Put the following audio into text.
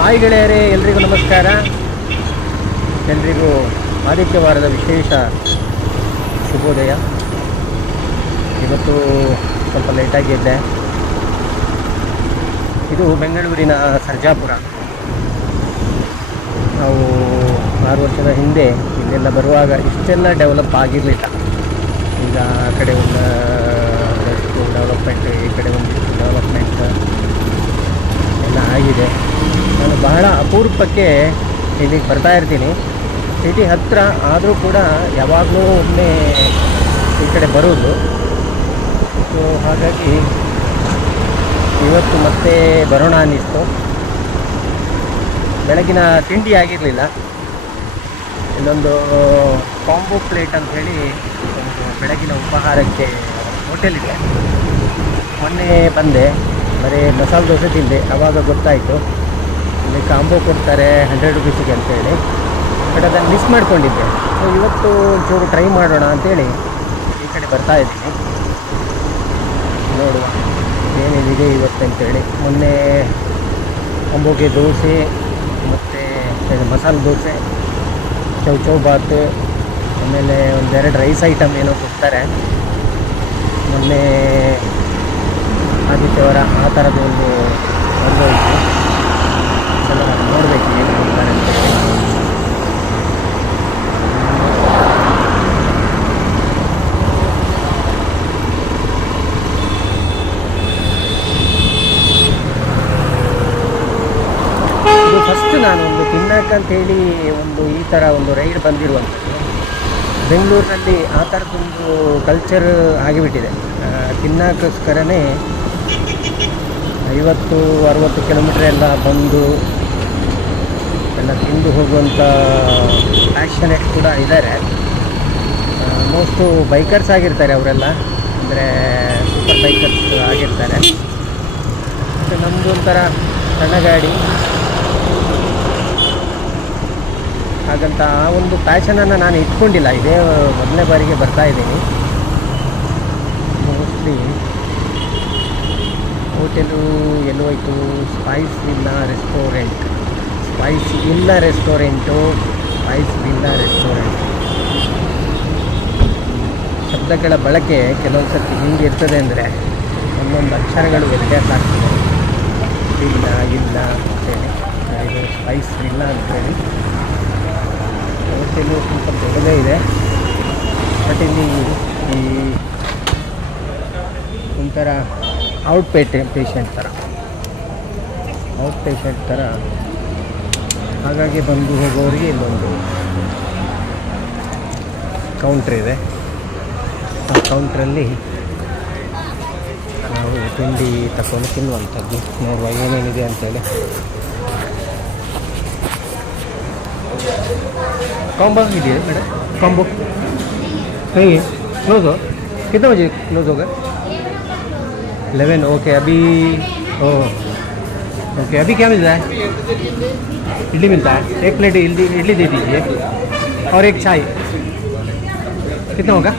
Hi ಗೆಳೆಯರೇ, ಎಲ್ರಿಗೂ ನಮಸ್ಕಾರ. ಎಲ್ರಿಗೂ ಆದಿತ್ಯವಾರದ ವಿಶೇಷ ಶುಭೋದಯ. ಇವತ್ತು ಸ್ವಲ್ಪ ಲೇಟಾಗಿ ಇದ್ದೆ. ಇದು ಬೆಂಗಳೂರಿನ ಸರ್ಜಾಪುರ. ನಾವು 6 ವರ್ಷದ ಹಿಂದೆ ಇಲ್ಲೆಲ್ಲ ಬರುವಾಗ ಇಷ್ಟೆಲ್ಲ ಡೆವಲಪ್ ಆಗಿರಲಿಲ್ಲ. ಈಗ ಆ ಕಡೆ ಒಂದಷ್ಟು ಡೆವಲಪ್ಮೆಂಟ್, ಈ ಕಡೆ ಒಂದಿಷ್ಟು ಡೆವಲಪ್ಮೆಂಟ್ ಎಲ್ಲ ಆಗಿದೆ. ನಾನು ಬಹಳ ಅಪೂರ್ವಕ್ಕೆ ಇಲ್ಲಿಗೆ ಬರ್ತಾ ಇರ್ತೀನಿ. ಸಿಟಿ ಹತ್ತಿರ ಆದರೂ ಕೂಡ ಯಾವಾಗಲೂ ಒಮ್ಮೆ ಈ ಕಡೆ ಬರೋದು. ಸೊ ಹಾಗಾಗಿ ಇವತ್ತು ಮತ್ತೆ ಬರೋಣ ಅನ್ನಿಸ್ತು. ಬೆಳಗಿನ ತಿಂಡಿ ಆಗಿರಲಿಲ್ಲ. ಇಲ್ಲೊಂದು ಕಾಂಬೋ ಪ್ಲೇಟ್ ಅಂಥೇಳಿ ಒಂದು ಬೆಳಗಿನ ಉಪಹಾರಕ್ಕೆ ಹೋಟೆಲ್ ಇದೆ. ಮೊನ್ನೆ ಬಂದೆ, ಬರೀ ಮಸಾಲೆ ದೋಸೆ ತಿಂದೆ. ಆವಾಗ ಗೊತ್ತಾಯಿತು ಇಲ್ಲಿ ಕಾಂಬೋ ಕೊಡ್ತಾರೆ 100 ರುಪೀಸಿಗೆ ಅಂತೇಳಿ. ಬಟ್ ಅದನ್ನು ಮಿಸ್ ಮಾಡ್ಕೊಂಡಿದ್ದೆ. ಸೊ ಇವತ್ತು ಒಂಚೂರು ಟ್ರೈ ಮಾಡೋಣ ಅಂಥೇಳಿ ಈ ಕಡೆ ಬರ್ತಾ ಇದ್ದೀನಿ. ನೋಡುವ ಏನೇನಿದೆ ಇವತ್ತು ಅಂತೇಳಿ. ಮೊನ್ನೆ ಕಾಂಬೋಗೆ ದೋಸೆ ಮತ್ತು ಮಸಾಲೆ ದೋಸೆ, ಚೌ ಬಾತ್, ಆಮೇಲೆ ಒಂದೆರಡು ರೈಸ್ ಐಟಮ್ ಏನೋ ಕೊಡ್ತಾರೆ. ಮೊನ್ನೆ ಆದಿತ್ಯವಾರ ಆ ಥರದ್ದು ಒಂದು ಬಂದೋಯ್ತು. ಎಲ್ಲ ನೋಡಬೇಕು ಏನು ಕೊಡ್ತಾರೆ ಅಂತೇಳಿ. ಇದು ಫಸ್ಟ್ ನಾನು ಒಂದು ತಿನ್ನಕ್ಕಂತೇಳಿ ಒಂದು ಈ ಥರ ಒಂದು ರೈಡ್ ಬಂದಿರುವಂಥದ್ದು. ಬೆಂಗಳೂರಿನಲ್ಲಿ ಆ ಥರದ್ದೊಂದು ಕಲ್ಚರ್ ಆಗಿಬಿಟ್ಟಿದೆ. ತಿನ್ನೋಕ್ಕೋಸ್ಕರನೇ 50-60 ಕಿಲೋಮೀಟ್ರ್ ಎಲ್ಲ ಬಂದು ಎಲ್ಲ ತಿಂದು ಹೋಗುವಂಥ ಪ್ಯಾಷನೇಟ್ ಕೂಡ ಇದ್ದಾರೆ. ಮೋಸ್ಟು ಬೈಕರ್ಸ್ ಆಗಿರ್ತಾರೆ ಅವರೆಲ್ಲ, ಅಂದರೆ ಸೂಪರ್ ಬೈಕರ್ಸ್ ಆಗಿರ್ತಾರೆ. ಮತ್ತು ನಮ್ಮದು ಒಂಥರ ಸಣ್ಣ ಗಾಡಿ, ಹಾಗಂತ ಆ ಒಂದು ಪ್ಯಾಷನನ್ನು ನಾನು ಇಟ್ಕೊಂಡಿಲ್ಲ. ಇದೇ ಮೊದಲನೇ ಬಾರಿಗೆ ಬರ್ತಾ ಇದ್ದೀನಿ. ಮೋಸ್ಟ್ಲಿ ಹೋಟೆಲು ಎಲ್ಲೋಯ್ತು, Spice Villa restaurant, Spice Villa restaurant. ಶಬ್ದಗಳ ಬಳಕೆ ಕೆಲವೊಂದು ಸರ್ತಿ ಹಿಂಗೆ ಇರ್ತದೆ ಅಂದರೆ ಒಂದೊಂದು ಅಕ್ಷರಗಳು ವ್ಯತ್ಯಾಸ ಆಗ್ತದೆ. ಇಲ್ಲ ಅಂತೇಳಿ ಇದು ಸ್ಪೈಸ್ ವಿಲ್ಲಾ ಅಂತೇಳಿ. ಹೋಟೆಲು ಸ್ವಲ್ಪ ದೊಡ್ಡದೇ ಇದೆ. ಬಟ್ ಇಲ್ಲಿ ಈ ಒಂಥರ ಔಟ್ ಪೇಷೆಂಟ್ ಥರ, ಹಾಗಾಗಿ ಬಂದು ಹೋಗೋರಿಗೆ ಇಲ್ಲೊಂದು ಕೌಂಟ್ರ್ ಇದೆ. ಆ ಕೌಂಟ್ರಲ್ಲಿ ನಾವು ತಿಂಡಿ ತಗೊಂಡು ತಿನ್ನುವಂಥದ್ದು. ನೋಡುವ ಏನೇನಿದೆ ಅಂತೇಳಿ. कॉम्बो कीजिए मैडम, कॉम्बो नहीं है। क्लोज हो कितने बजे क्लोज होगा? 11। ओके अभी ओके अभी क्या मिल रहा है? इडली मिलता है। एक प्लेट इडली दे दीजिए और एक चाय। कितना होगा?